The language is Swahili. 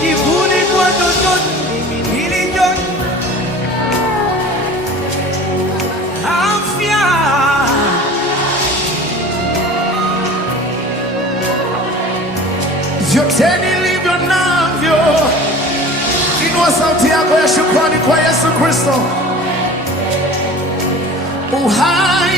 sijivuni kwa chochote, mimi nilicho afya. Vyote nilivyo navyo, inua sauti yako ya shukrani kwa Yesu Kristo. Uhai